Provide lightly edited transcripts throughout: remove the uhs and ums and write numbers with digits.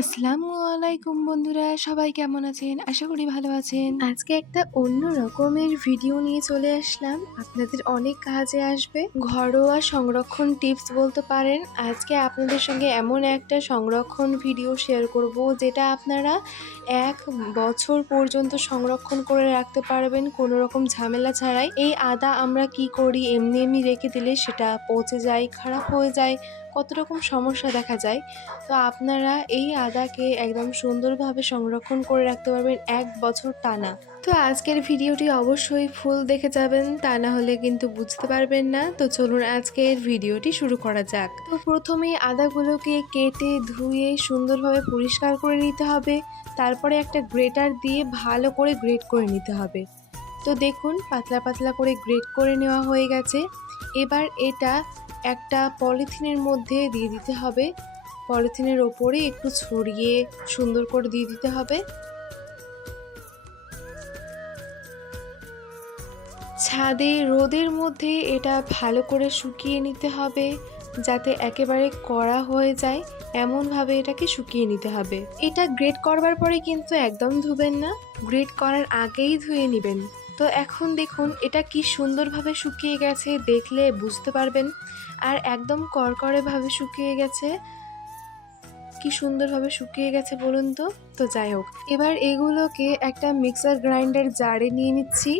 আসসালামু আলাইকুম বন্ধুরা, সবাই কেমন আছেন? আশা করি ভালো আছেন। আজকে একটা অন্য রকমের ভিডিও নিয়ে চলে আসলাম। আপনাদের অনেক কাজে আসবে। ঘরোয়া সংরক্ষণ টিপস বলতে পারেন। আজকে আপনাদের সঙ্গে এমন একটা সংরক্ষণ ভিডিও শেয়ার করব যেটা আপনারা ১ বছর পর্যন্ত সংরক্ষণ করে রাখতে পারবেন কোনো রকম ঝামেলা ছাড়াই। এই আদা আমরা কি করি, এমনি রেখে দিলে সেটা পচে যায়, খারাপ হয়ে যায়, কত রকম সমস্যা দেখা যায়। তো আপনারা এই আদাকে একদম সুন্দরভাবে সংরক্ষণ করে রাখতে পারবেন ১ বছর টানা। তো আজকের ভিডিওটি অবশ্যই ফুল দেখে যাবেন, তা না হলে কিন্তু বুঝতে পারবেন না। তো চলুন আজকের ভিডিওটি শুরু করা যাক। তো প্রথমেই আদাগুলোকে কেটে ধুয়ে সুন্দরভাবে পরিষ্কার করে নিতে হবে। তারপরে একটা গ্রেটার দিয়ে ভালো করে গ্রেট করে নিতে হবে। তো দেখুন পাতলা পাতলা করে গ্রেট করে নেওয়া হয়ে গেছে। এবার এটা একটা পলিথিনের মধ্যে দিয়ে দিতে হবে। পলিথিনের ওপরে একটু ছড়িয়ে সুন্দর করে দিয়ে দিতে হবে। ছাদে রোদের মধ্যে এটা ভালো করে শুকিয়ে নিতে হবে, যাতে একেবারে কড়া হয়ে যায় এমনভাবে এটাকে শুকিয়ে নিতে হবে। এটা গ্রেট করবার পরে কিন্তু একদম ধুবেন না, গ্রেট করার আগেই ধুয়ে নেবেন। তো এখন দেখুন এটা কি সুন্দরভাবে শুকিয়ে গেছে, দেখলে বুঝতে পারবেন। আর একদম করকরেভাবে শুকিয়ে গেছে। কি সুন্দরভাবে শুকিয়ে গেছে বলুন তো। তো যাই হোক, এবার এগুলোকে একটা মিক্সার গ্রাইন্ডার জারে নিয়ে নিচ্ছি।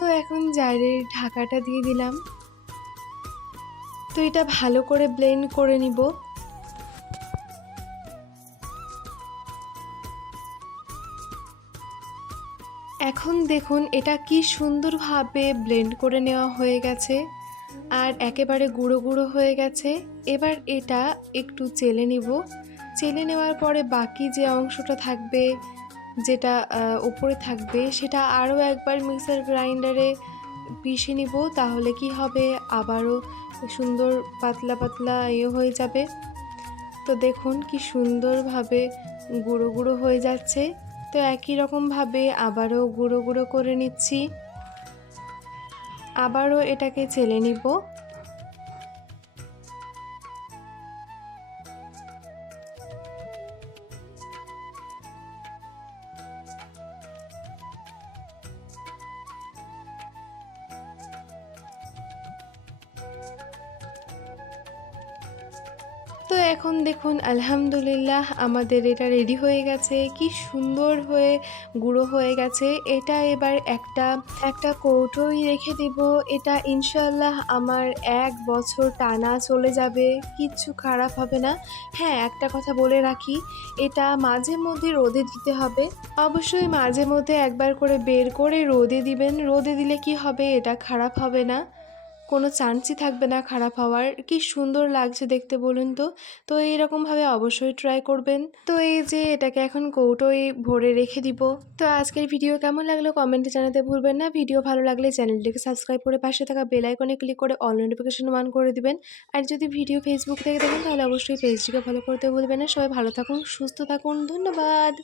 তো এখন জারের ঢাকাটা দিয়ে দিলাম। তো এটা ভালো করে ব্লেন্ড করে নিব। এখন দেখুন এটা কি সুন্দরভাবে ব্লেন্ড করে নেওয়া হয়ে গেছে আর একেবারে গুঁড়ো গুঁড়ো হয়ে গেছে। এবার এটা একটু চেলে নিব। চেলে নেওয়ার পরে বাকি যে অংশটা থাকবে, যেটা উপরে থাকবে, সেটা আরও একবার মিক্সার গ্রাইন্ডারে পিষে নিব। তাহলে কি হবে, আবারও সুন্দর পাতলা পাতলা হয়ে যাবে। তো দেখুন কি সুন্দরভাবে গুঁড়ো গুঁড়ো হয়ে যাচ্ছে। তো একই রকমভাবে আবারও গুঁড়ো গুঁড়ো করে নিচ্ছি। আবারও এটাকে চেলে নিব। তো এখন দেখুন আলহামদুলিল্লাহ আমাদের এটা রেডি হয়ে গেছে। কি সুন্দর হয়ে গুঁড়ো হয়ে গেছে। এটা এবার একটা কৌটোয় রেখে দিব। এটা ইনশাআল্লাহ আমার ১ বছর টানা চলে যাবে, কিচ্ছু খারাপ হবে না। হ্যাঁ, একটা কথা বলে রাখি, এটা মাঝে মধ্যে রোদে দিতে হবে। অবশ্যই মাঝে মধ্যে একবার করে বের করে রোদে দিবেন। রোদে দিলে কি হবে, এটা খারাপ হবে না, কোনো চান্সই থাকবে না খারাপ হওয়ার। কি সুন্দর লাগছে দেখতে বলুন তো। তো এইরকমভাবে অবশ্যই ট্রাই করবেন। তো এই যে এটাকে এখন কৌটোয় ভরে রেখে দিব। তো আজকের ভিডিও কেমন লাগলো কমেন্টে জানাতে ভুলবেন না। ভিডিও ভালো লাগলে চ্যানেলটিকে সাবস্ক্রাইব করে পাশে থাকা বেল আইকনে ক্লিক করে অল নোটিফিকেশন অন করে দিবেন। আর যদি ভিডিও ফেসবুক থেকে দেখেন তাহলে অবশ্যই পেজটিকে ফলো করতে ভুলবেন না। সবাই ভালো থাকুন, সুস্থ থাকুন, ধন্যবাদ।